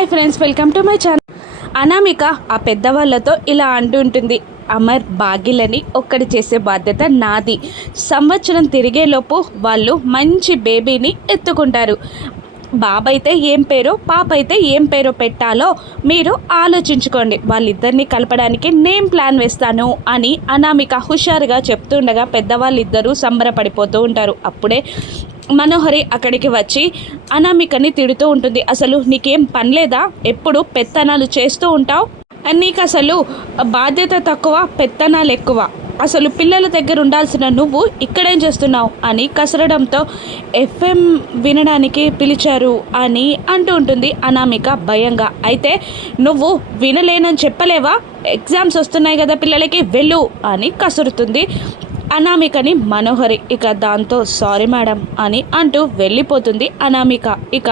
Hi friends welcome to my channel. Anamika ఆ పెద్దవాళ్ళతో ఇలా అంటుంటుంది అమర్ బాగిలని ఒక్కడి చేసే బాధ్యత నాది. సంవత్సరం తిరిగేలోపు వాళ్ళు మంచి బేబీని ఎత్తుకుంటారు. బాబైతే ఏం పేరో పాప అయితే ఏం పేరో పెట్టాలో మీరు ఆలోచించుకోండి. వాళ్ళిద్దరిని కలపడానికి నేను ప్లాన్ వేస్తాను అని అనామిక హుషారుగా చెప్తుండగా పెద్దవాళ్ళిద్దరూ సంబరపడిపోతూ ఉంటారు. అప్పుడే మనోహరి అక్కడికి వచ్చి అనామికని తిడుతూ ఉంటుంది. అసలు నీకేం పనిలేదా ఎప్పుడు పెత్తనాలు చేస్తూ ఉంటావు? నీకు అసలు బాధ్యత తక్కువ పెత్తనాలు ఎక్కువ. అసలు పిల్లల దగ్గర ఉండాల్సిన నువ్వు ఇక్కడేం చేస్తున్నావు అని కసరడంతో ఎఫ్ఎం వినడానికి పిలిచారు అని అంటూ ఉంటుంది అనామిక భయంగా. అయితే నువ్వు వినలేనని చెప్పలేవా? ఎగ్జామ్స్ వస్తున్నాయి కదా పిల్లలకి వెళ్ళు అని కసురుతుంది. అనామికని మనోహరి. ఇక దాంతో సారీ మేడం అని అంటూ వెళ్ళిపోతుంది అనామిక. ఇక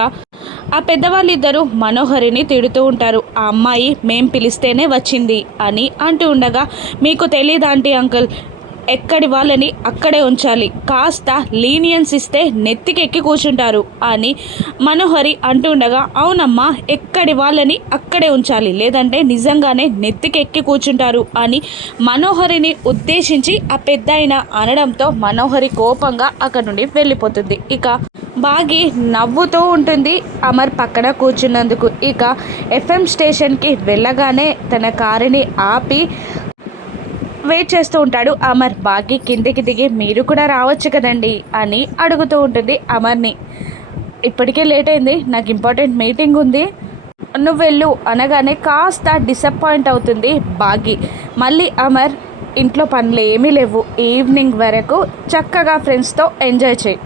ఆ పెద్దవాళ్ళిద్దరూ మనోహరిని తిడుతూ ఉంటారు. ఆ అమ్మాయి మేం పిలిస్తేనే వచ్చింది అని అంటూ ఉండగా మీకు తెలియదాంటి అంకుల్? ఎక్కడి వాళ్ళని అక్కడే ఉంచాలి. కాస్త లీనియన్స్ ఇస్తే నెత్తికెక్కి కూర్చుంటారు. అని మనోహరి అంటుండగా అవునమ్మా ఎక్కడి వాళ్ళని అక్కడే ఉంచాలి. లేదంటే నిజంగానే నెత్తికెక్కి కూర్చుంటారు అని మనోహరిని ఉద్దేశించి ఆ పెద్ద అనడంతో మనోహరి కోపంగా అక్కడ నుండి వెళ్ళిపోతుంది. ఇక బాగి నవ్వుతూ ఉంటుంది అమర్ పక్కన కూర్చున్నందుకు. ఇక ఎఫ్ఎం స్టేషన్కి వెళ్ళగానే తన కారుని ఆపి వెయిట్ చేస్తూ ఉంటాడు. అమర్ బాగి కిందికి దిగి మీరు కూడా రావచ్చు కదండి అని అడుగుతూ ఉంటుంది అమర్ని. ఇప్పటికే లేట్ అయింది. నాకు ఇంపార్టెంట్ మీటింగ్ ఉంది. నువ్వు వెళ్ళు అనగానే కాస్త డిసప్పాయింట్ అవుతుంది బాగి మళ్ళీ అమర్ ఇంట్లో పనులు ఏమీ లేవు. ఈవినింగ్ వరకు చక్కగా ఫ్రెండ్స్తో ఎంజాయ్ చేయి.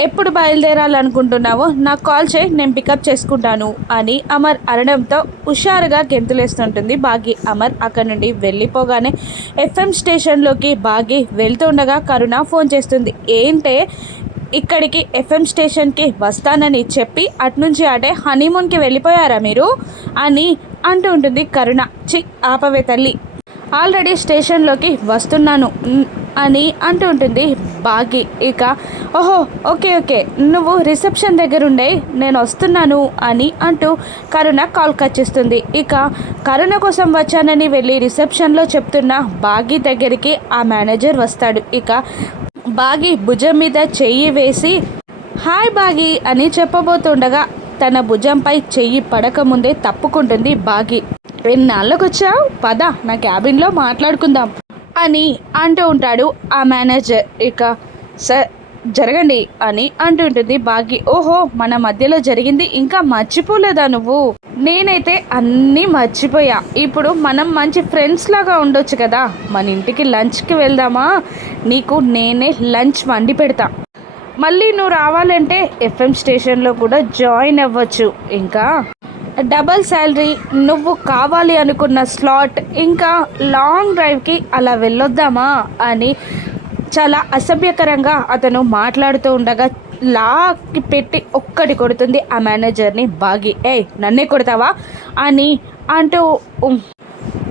ఎప్పుడు బయలుదేరాలనుకుంటున్నావో నాకు కాల్ చేయి నేను పికప్ చేసుకుంటాను అని అమర్ అనడంతో హుషారుగా గెంతులేస్తుంటుంది బాగి. అమర్ అక్కడ నుండి వెళ్ళిపోగానే ఎఫ్ఎం స్టేషన్లోకి బాగి వెళ్తుండగా కరుణ ఫోన్ చేస్తుంది. ఏంటే ఇక్కడికి ఎఫ్ఎం స్టేషన్కి వస్తానని చెప్పి అట్నుంచి అటే హనీమూన్కి వెళ్ళిపోయారా మీరు? అని అంటూ ఉంటుంది కరుణ. చి ఆపవే తల్లి. ఆల్రెడీ స్టేషన్లోకి వస్తున్నాను. అని అంటూ ఉంటుంది బాగి. ఇక ఓహో ఓకే ఓకే నువ్వు రిసెప్షన్ దగ్గర ఉండే నేను వస్తున్నాను అని అంటూ కరుణ కాల్ కట్ చేస్తుంది. ఇక కరుణ కోసం వచ్చానని వెళ్ళి రిసెప్షన్లో చెప్తున్న బాగి దగ్గరికి ఆ మేనేజర్ వస్తాడు. ఇక బాగి భుజం మీద చెయ్యి వేసి హాయ్ బాగి అని చెప్పబోతుండగా తన భుజంపై చెయ్యి పడకముందే తప్పుకుంటుంది బాగి. ఎన్నాళ్ళకొచ్చావు? పద నా క్యాబిన్లో మాట్లాడుకుందాం. అని అంటూ ఉంటాడు ఆ మేనేజర్. ఇక సార్ జరగండి అని అంటుంటుంది భాగ్య ఓహో మన మధ్యలో జరిగింది ఇంకా మర్చిపోలేదా నువ్వు? నేనైతే అన్నీ మర్చిపోయా. ఇప్పుడు మనం మంచి ఫ్రెండ్స్ లాగా ఉండొచ్చు కదా. మన ఇంటికి లంచ్కి వెళ్దామా? నీకు నేనే లంచ్ వండి పెడతా. మళ్ళీ నువ్వు రావాలంటే ఎఫ్ఎం స్టేషన్లో కూడా జాయిన్ అవ్వచ్చు. ఇంకా డబల్ శాలరీ నువ్వు కావాలి అనుకున్న స్లాట్ ఇంకా లాంగ్ డ్రైవ్కి అలా వెళ్ళొద్దామా? అని చాలా అసభ్యకరంగా అతను మాట్లాడుతూ ఉండగా లాక్కి పెట్టి ఒక్కటి కొడుతుంది ఆ మేనేజర్ని బాగి. ఏయ్ నన్నే కొడతావా? అని అంటూ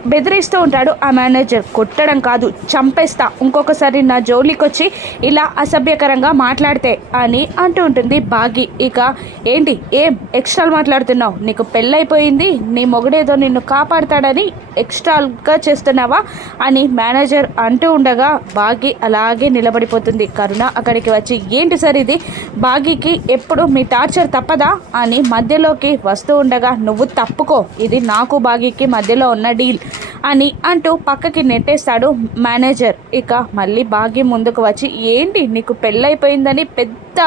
బెదిరిస్తూ ఉంటాడు. ఆ మేనేజర్ కొట్టడం కాదు చంపేస్తా. ఇంకొకసారి నా జోలికి వచ్చి ఇలా అసభ్యకరంగా మాట్లాడితే అని అంటూ ఉంటుంది బాగి. ఇక ఏంటి ఏం ఎక్స్ట్రాలు మాట్లాడుతున్నావు? నీకు పెళ్ళైపోయింది. నీ మొగుడేదో నిన్ను కాపాడతాడని ఎక్స్ట్రాగా చేస్తున్నావా? అని మేనేజర్ అంటూ ఉండగా బాగి అలాగే నిలబడిపోతుంది. కరుణ అక్కడికి వచ్చి ఏంటి సార్ ఇది? బాగికి ఎప్పుడు మీ టార్చర్ తప్పదా? అని మధ్యలోకి వస్తూ ఉండగా నువ్వు తప్పుకో. ఇది నాకు బాగికి మధ్యలో ఉన్న డీల్. అని అంటూ పక్కకి నెట్టేస్తాడు మేనేజర్. ఇక మళ్ళీ భాగ్యం ముందుకు వచ్చి ఏంటి నీకు పెళ్ళైపోయిందని పెద్ద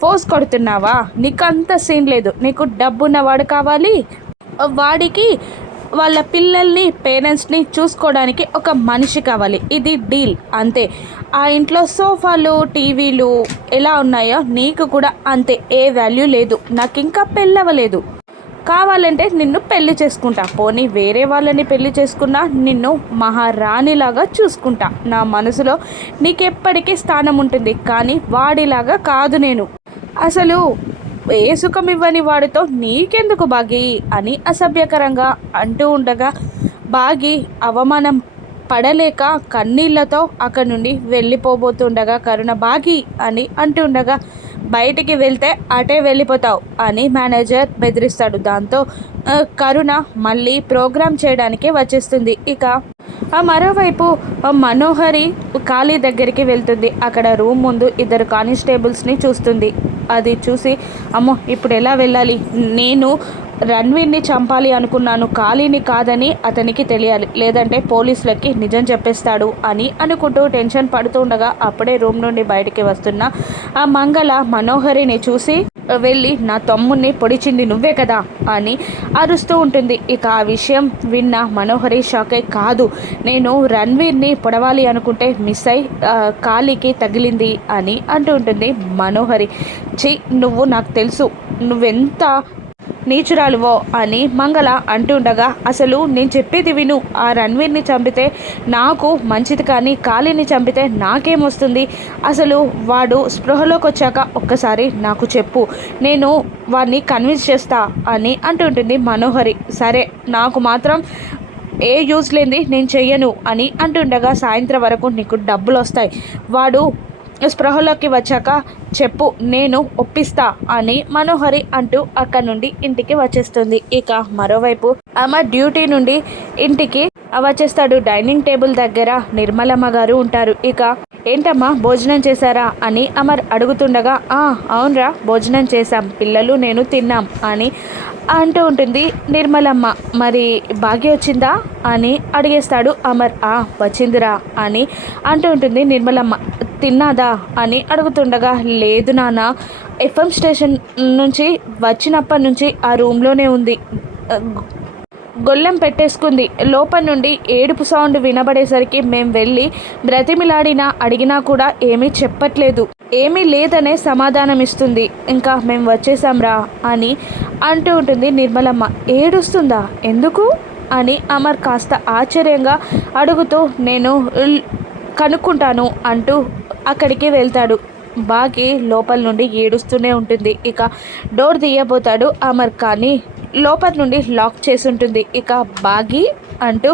ఫోర్స్ కొడుతున్నావా? నీకు అంత సీన్ లేదు. నీకు డబ్బున్నవాడు కావాలి. వాడికి వాళ్ళ పిల్లల్ని పేరెంట్స్ని చూసుకోవడానికి ఒక మనిషి కావాలి. ఇది డీల్. అంతే. ఆ ఇంట్లో సోఫాలు టీవీలు ఎలా ఉన్నాయో నీకు కూడా అంతే. ఏ వాల్యూ లేదు. నాకు ఇంకా పెళ్ళవలేదు కావాలంటే నిన్ను పెళ్ళి చేసుకుంటా. పోనీ వేరే వాళ్ళని పెళ్ళి చేసుకున్నా నిన్ను మహారాణిలాగా చూసుకుంటా. నా మనసులో నీకెప్పటికీ స్థానం ఉంటుంది. కానీ వాడిలాగా కాదు నేను. అసలు ఏ సుఖం ఇవ్వని వాడితో నీకెందుకు బాగి? అని అసభ్యకరంగా అంటూ ఉండగా బాగి అవమానం పడలేక కన్నీళ్ళతో అక్కడి నుండి వెళ్ళిపోబోతుండగా కరుణ బాగి అని అంటుండగా బయటికి వెళ్తే అటే వెళ్ళిపోతావు అని మేనేజర్ బెదిరిస్తాడు. దాంతో కరుణ మళ్ళీ ప్రోగ్రామ్ చేయడానికి వచ్చేస్తుంది. ఇక ఆ మరోవైపు మనోహరి ఖాళీ దగ్గరికి వెళ్తుంది. అక్కడ రూమ్ ముందు ఇద్దరు కానిస్టేబుల్స్ని చూస్తుంది. అది చూసి అమ్మో ఇప్పుడు ఎలా వెళ్ళాలి? నేను రణ్వీర్ని చంపాలి అనుకున్నాను. ఖాళీని కాదని అతనికి తెలియాలి. లేదంటే పోలీసులకి నిజం చెప్పేస్తాడు అని అనుకుంటూ టెన్షన్ పడుతుండగా అప్పుడే రూమ్ నుండి బయటికి వస్తున్న ఆ మంగళ మనోహరిని చూసి వెళ్ళి నా తమ్ముణ్ణి పొడిచింది నువ్వే కదా అని అరుస్తూ ఉంటుంది. ఇక ఆ విషయం విన్న మనోహరి షాకే కాదు నేను రణ్వీర్ని పొడవాలి అనుకుంటే మిస్ అయి ఖాళీకి తగిలింది అని అంటూ ఉంటుంది మనోహరి. చి నువ్వు నాకు తెలుసు. నువ్వెంత నీచురాలువో అని మంగళ అంటుండగా అసలు నేను చెప్పేది విను. ఆ రణ్వీర్ని చంపితే నాకు మంచిది కానీ కాళీని చంపితే నాకేమొస్తుంది అసలు వాడు స్పృహలోకి వచ్చాక ఒక్కసారి నాకు చెప్పు. నేను వాడిని కన్విన్స్ చేస్తా అని అంటుంటుంది మనోహరి. సరే నాకు మాత్రం ఏ యూజ్ లేనిది నేను చెయ్యను అని అంటుండగా సాయంత్రం వరకు నీకు డబ్బులు వస్తాయి వాడు స్పృహలోకి వచ్చాక చెప్పు నేను ఒప్పిస్తా అని మనోహరి అంటూ అక్కడి నుండి ఇంటికి వచ్చేస్తుంది. ఇక మరోవైపు ఆమె డ్యూటీ నుండి ఇంటికి వచ్చేస్తాడు. డైనింగ్ టేబుల్ దగ్గర నిర్మలమ్మ గారు ఉంటారు. ఇక ఏంటమ్మా భోజనం చేశారా? అని అమర్ అడుగుతుండగా ఆ అవునరా భోజనం చేశాం. పిల్లలు నేను తిన్నాం అని అంటూ ఉంటుంది నిర్మలమ్మ. మరి భాగ్య వచ్చిందా? అని అడిగేస్తాడు అమర్. ఆ వచ్చిందిరా అని అంటూ ఉంటుంది నిర్మలమ్మ. తిన్నాదా అని అడుగుతుండగా లేదు నాన్న ఎఫ్ఎం స్టేషన్ నుంచి వచ్చినప్పటి నుంచి ఆ రూమ్లోనే ఉంది. గొల్లెం పెట్టేసుకుంది. లోపల నుండి ఏడుపు సౌండ్ వినబడేసరికి మేము వెళ్ళి బ్రతిమిలాడినా అడిగినా కూడా ఏమీ చెప్పట్లేదు. ఏమీ లేదనే సమాధానం ఇస్తుంది ఇంకా మేము వచ్చేసాంరా అని అంటూ ఉంటుంది నిర్మలమ్మ. ఏడుస్తుందా? ఎందుకు? అని అమర్ కాస్త ఆశ్చర్యంగా అడుగుతూ నేను కనుక్కుంటాను అంటూ అక్కడికి వెళ్తాడు. బాగి లోపల నుండి ఏడుస్తూనే ఉంటుంది. ఇక డోర్ తీయబోతాడు అమర్ కానీ లోపల నుండి లాక్ చేసి ఉంటుంది ఇక బాగి అంటూ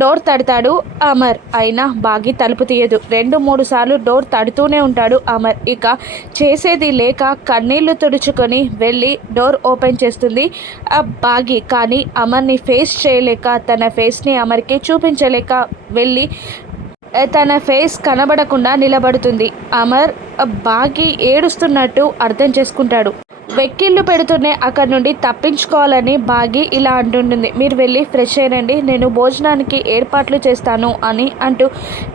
డోర్ తడతాడు అమర్. అయినా బాగి తలుపు తీయదు. రెండు మూడు సార్లు డోర్ తడుతూనే ఉంటాడు అమర్. ఇక చేసేది లేక కన్నీళ్ళు తుడుచుకొని వెళ్ళి డోర్ ఓపెన్ చేస్తుంది ఆ బాగి కానీ అమర్ని ఫేస్ చేయలేక తన ఫేస్ని అమర్కి చూపించలేక వెళ్ళి తన ఫేస్ కనబడకుండా నిలబడుతుంది. అమర్ బాగి ఏడుస్తున్నట్టు అర్థం చేసుకుంటాడు. వెక్కిళ్ళు పెడుతూనే అక్కడి నుండి తప్పించుకోవాలని బాగి ఇలా అంటుంటుంది. మీరు వెళ్ళి ఫ్రెష్ అయ్యండి నేను భోజనానికి ఏర్పాట్లు చేస్తాను అని అంటూ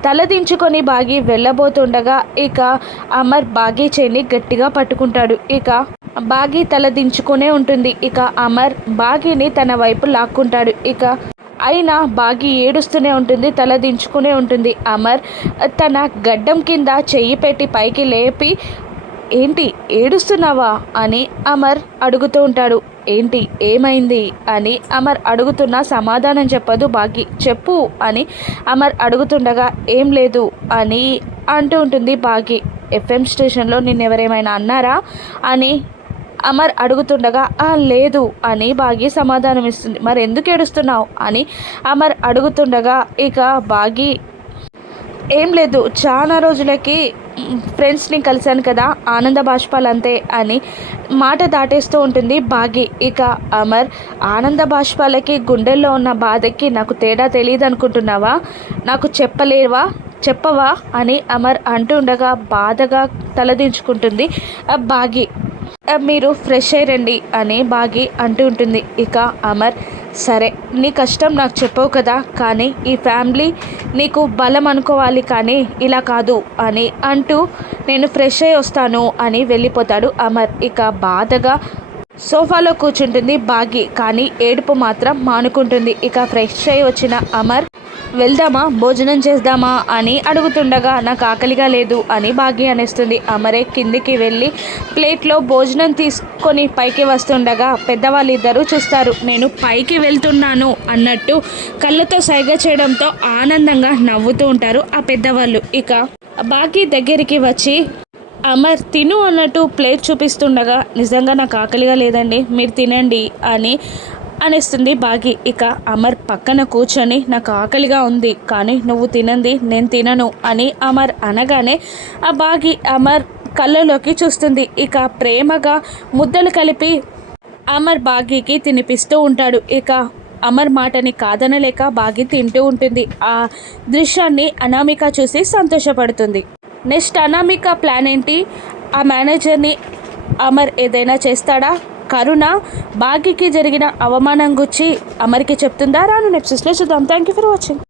తలదించుకొని బాగి వెళ్ళబోతుండగా ఇక అమర్ బాగి చేని గట్టిగా పట్టుకుంటాడు. ఇక బాగి తలదించుకునే ఉంటుంది. ఇక అమర్ బాగిని తన వైపు లాక్కుంటాడు. ఇక అయినా బాగి ఏడుస్తూనే ఉంటుంది తల దించుకునే ఉంటుంది. అమర్ తన గడ్డం కింద చెయ్యి పెట్టి పైకి లేపి ఏంటి ఏడుస్తున్నావా? అని అమర్ అడుగుతూ ఉంటాడు. ఏంటి ఏమైంది? అని అమర్ అడుగుతున్నా సమాధానం చెప్పదు బాగి. చెప్పు అని అమర్ అడుగుతుండగా ఏం లేదు అని అంటూ ఉంటుంది బాగి. ఎఫ్ఎం స్టేషన్లో నిన్నెవరేమైనా అన్నారా? అని అమర్ అడుగుతుండగా ఆ లేదు అని బాగి సమాధానం ఇస్తుంది మరి ఎందుకు ఏడుస్తున్నావు? అని అమర్ అడుగుతుండగా ఇక భాగి ఏం లేదు చాలా రోజులకి ఫ్రెండ్స్ని కలిశాను కదా ఆనంద బాష్పాలు అంతే అని మాట దాటేస్తూ ఉంటుంది బాగి. ఇక అమర్ ఆనంద బాష్పాలకి గుండెల్లో ఉన్న బాధకి నాకు తేడా తెలియదు అనుకుంటున్నావా నాకు చెప్పలేవా? చెప్పవా? అని అమర్ అంటుండగా బాధగా తలదించుకుంటుంది ఆ బాగి. మీరు ఫ్రెష్ అయ్యండి అని బాగి అంటూ ఉంటుంది. ఇక అమర్ సరే నీ కష్టం నాకు చెప్పవు కదా కానీ ఈ ఫ్యామిలీ నీకు బలం అనుకోవాలి కానీ ఇలా కాదు అని అంటూ నేను ఫ్రెష్ అయ్యి వస్తాను అని వెళ్ళిపోతాడు అమర్. ఇక బాధగా సోఫాలో కూర్చుంటుంది బాగి కానీ ఏడుపు మాత్రం మానుకుంటుంది. ఇక ఫ్రెష్ అయ్యి వచ్చిన అమర్ వెళ్దామా? భోజనం చేద్దామా? అని అడుగుతుండగా నాకు ఆకలిగా లేదు అని భాగ్య అనేస్తుంది. అమరే కిందికి వెళ్ళి ప్లేట్లో భోజనం తీసుకొని పైకి వస్తుండగా పెద్దవాళ్ళు ఇద్దరు చూస్తారు నేను పైకి వెళ్తున్నాను అన్నట్టు కళ్ళతో సైగ చేయడంతో ఆనందంగా నవ్వుతూ ఉంటారు ఆ పెద్దవాళ్ళు. ఇక బాకీ దగ్గరికి వచ్చి అమర్ తిను అన్నట్టు ప్లేట్ చూపిస్తుండగా నిజంగా నాకు ఆకలిగా లేదండి మీరు తినండి అని అనేస్తుంది బాగి. ఇక అమర్ పక్కన కూర్చొని నాకు ఆకలిగా ఉంది కానీ నువ్వు తినంది నేను తినను అని అమర్ అనగానే ఆ బాగి అమర్ కళ్ళలోకి చూస్తుంది. ఇక ప్రేమగా ముద్దలు కలిపి అమర్ బాగీకి తినిపిస్తూ ఉంటాడు. ఇక అమర్ మాటని కాదనలేక బాగి తింటూ ఉంటుంది. ఆ దృశ్యాన్ని అనామిక చూసి సంతోషపడుతుంది. నెక్స్ట్ అనామిక ప్లాన్ ఏంటి? ఆ మేనేజర్ని అమర్ ఏదైనా చేస్తాడా? కరుణ భాగ్యకి జరిగిన అవమానం గుచ్చి అమరికి చెప్తుందా? రాను నెప్సెస్లో చూద్దాం. Thank you for watching